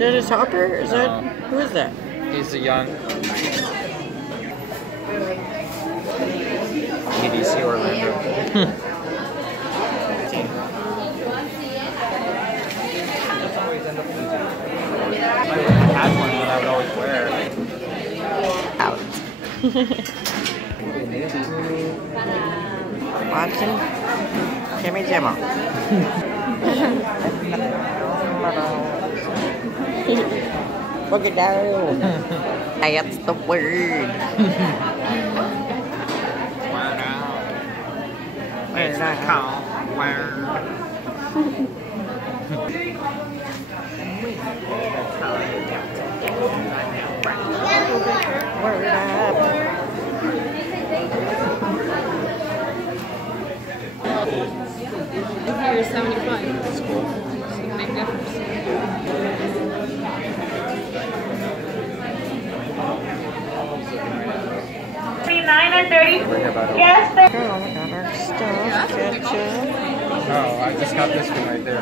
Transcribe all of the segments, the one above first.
Dennis Hopper? Is that who is that? He's a young EDC Orlando. I had one that I would always wear. Out. Watson, Jimmy Jimmo. Look at that. That's the word. It's the call word. Word up. Here's 75. That's cool. It's a big difference. 39 and 30. Yes, Sir. Oh, we got our stuff. Gotcha. oh, I just got this one right there.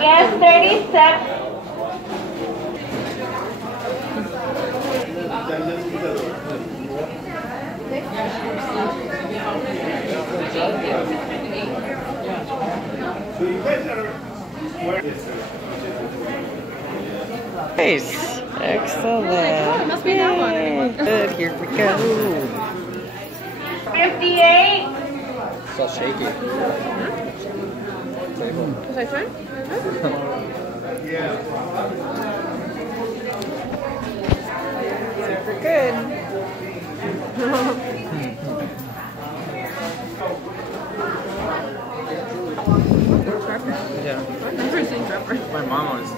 Yes, 37. Nice. Excellent. Must be that one. Yay. Good. Here we go. 58. It's all shaky. Was I trying? Super good. Yeah. I've never seen Trevor. My mom was.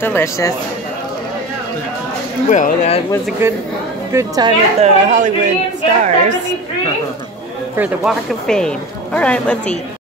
Delicious. Well, that was a good time at the Hollywood Stars for the Walk of Fame. All right, let's eat.